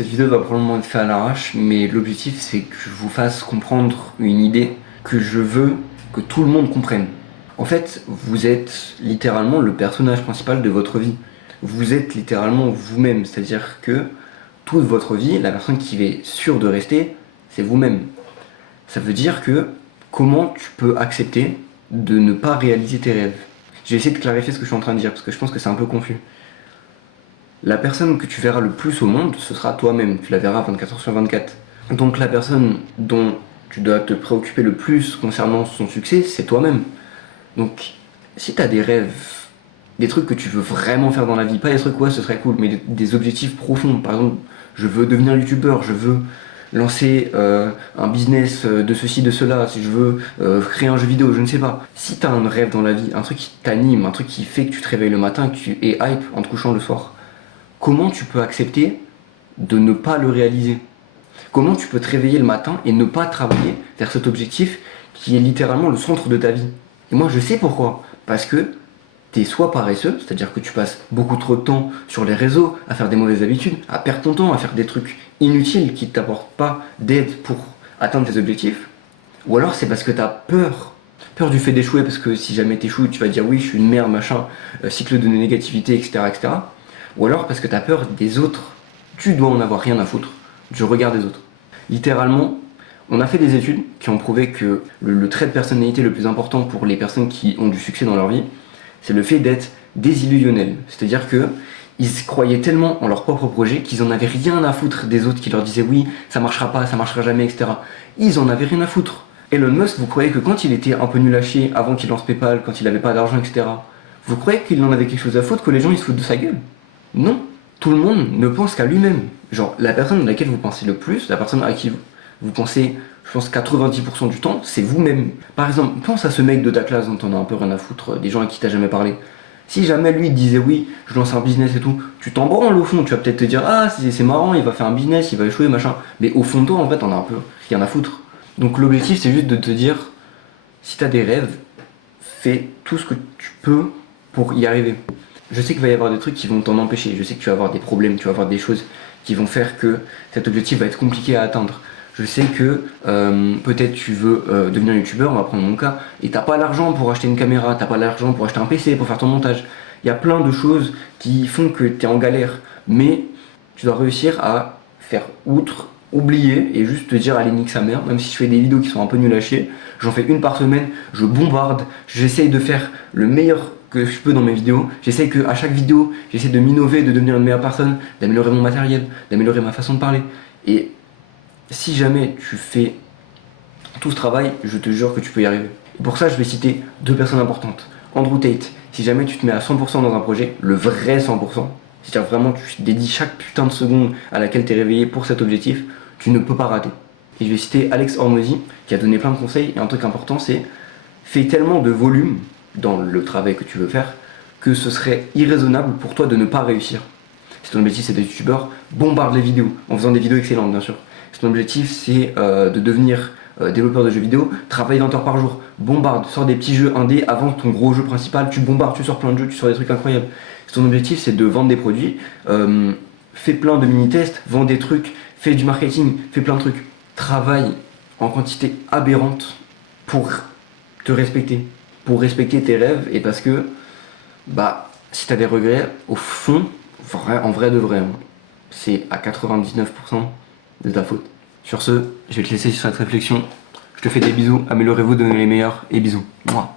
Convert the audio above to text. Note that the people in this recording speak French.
Cette vidéo va probablement être faite à l'arrache, mais l'objectif c'est que je vous fasse comprendre une idée que je veux que tout le monde comprenne. En fait, vous êtes littéralement le personnage principal de votre vie. Vous êtes littéralement vous-même, c'est-à-dire que toute votre vie, la personne qui est sûre de rester, c'est vous-même. Ça veut dire que comment tu peux accepter de ne pas réaliser tes rêves. Je vais essayer de clarifier ce que je suis en train de dire parce que je pense que c'est un peu confus. La personne que tu verras le plus au monde, ce sera toi-même. Tu la verras 24 heures sur 24. Donc la personne dont tu dois te préoccuper le plus concernant son succès, c'est toi-même. Donc si tu as des rêves, des trucs que tu veux vraiment faire dans la vie, pas des trucs ouais ce serait cool, mais des objectifs profonds. Par exemple, je veux devenir youtubeur, je veux lancer un business de ceci, de cela, si je veux créer un jeu vidéo, je ne sais pas. Si tu as un rêve dans la vie, un truc qui t'anime, un truc qui fait que tu te réveilles le matin, que tu es hype en te couchant le soir, comment tu peux accepter de ne pas le réaliser? Comment tu peux te réveiller le matin et ne pas travailler vers cet objectif qui est littéralement le centre de ta vie? Et moi je sais pourquoi. Parce que t'es soit paresseux, c'est-à-dire que tu passes beaucoup trop de temps sur les réseaux, à faire des mauvaises habitudes, à perdre ton temps, à faire des trucs inutiles qui ne t'apportent pas d'aide pour atteindre tes objectifs. Ou alors c'est parce que t'as peur. Peur du fait d'échouer, parce que si jamais t'échoues, tu vas dire oui, je suis une merde, machin, cycle de négativité, etc., etc. Ou alors parce que t'as peur des autres. Tu dois en avoir rien à foutre du regard des autres. Littéralement, on a fait des études qui ont prouvé que le trait de personnalité le plus important pour les personnes qui ont du succès dans leur vie, c'est le fait d'être désillusionnel. C'est-à-dire que ils se croyaient tellement en leur propre projet qu'ils en avaient rien à foutre des autres qui leur disaient oui, ça marchera pas, ça marchera jamais, etc. Ils en avaient rien à foutre. Elon Musk, vous croyez que quand il était un peu nul à chier, avant qu'il lance PayPal, quand il avait pas d'argent, etc., vous croyez qu'il en avait quelque chose à foutre, que les gens ils se foutent de sa gueule? Non. Tout le monde ne pense qu'à lui-même. Genre, la personne à laquelle vous pensez le plus, la personne à qui vous pensez, je pense, 90% du temps, c'est vous-même. Par exemple, pense à ce mec de ta classe dont on a un peu rien à foutre, des gens à qui t'as jamais parlé. Si jamais lui disait oui, je lance un business et tout, tu t'en branles au fond, tu vas peut-être te dire ah c'est marrant, il va faire un business, il va échouer, machin. Mais au fond de toi, en fait, t'en as un peu rien à foutre. Donc l'objectif, c'est juste de te dire, si t'as des rêves, fais tout ce que tu peux pour y arriver. Je sais qu'il va y avoir des trucs qui vont t'en empêcher, je sais que tu vas avoir des problèmes, tu vas avoir des choses qui vont faire que cet objectif va être compliqué à atteindre. Je sais que peut-être tu veux devenir youtubeur, on va prendre mon cas, et t'as pas l'argent pour acheter une caméra, t'as pas l'argent pour acheter un PC, pour faire ton montage. Il y a plein de choses qui font que t'es en galère, mais tu dois réussir à faire outre, oublier et juste te dire allez nique sa mère, même si je fais des vidéos qui sont un peu nulles à chier, j'en fais une par semaine, je bombarde, j'essaye de faire le meilleur que je peux dans mes vidéos, j'essaye que à chaque vidéo, j'essaie de m'innover, de devenir une meilleure personne, d'améliorer mon matériel, d'améliorer ma façon de parler. Et si jamais tu fais tout ce travail, je te jure que tu peux y arriver. Et pour ça, je vais citer deux personnes importantes. Andrew Tate, si jamais tu te mets à 100% dans un projet, le vrai 100%, c'est-à-dire vraiment tu dédies chaque putain de seconde à laquelle tu es réveillé pour cet objectif, tu ne peux pas rater. Et je vais citer Alex Hormozy, qui a donné plein de conseils, et un truc important c'est, fais tellement de volume dans le travail que tu veux faire, que ce serait irraisonnable pour toi de ne pas réussir. Si ton objectif c'est d'être youtubeur, bombarde les vidéos, en faisant des vidéos excellentes bien sûr. Si ton objectif c'est de devenir développeur de jeux vidéo, travaille 20 heures par jour, bombarde, sors des petits jeux indés avant ton gros jeu principal, tu bombardes, tu sors plein de jeux, tu sors des trucs incroyables. Si ton objectif c'est de vendre des produits, fais plein de mini-tests, vends des trucs, fais du marketing, fais plein de trucs. Travaille en quantité aberrante pour te respecter, pour respecter tes rêves et parce que, bah, si t'as des regrets, au fond, en vrai de vrai, hein, c'est à 99% de ta faute. Sur ce, je vais te laisser sur cette réflexion. Je te fais des bisous, améliorez-vous, devenez les meilleurs et bisous. Mouah.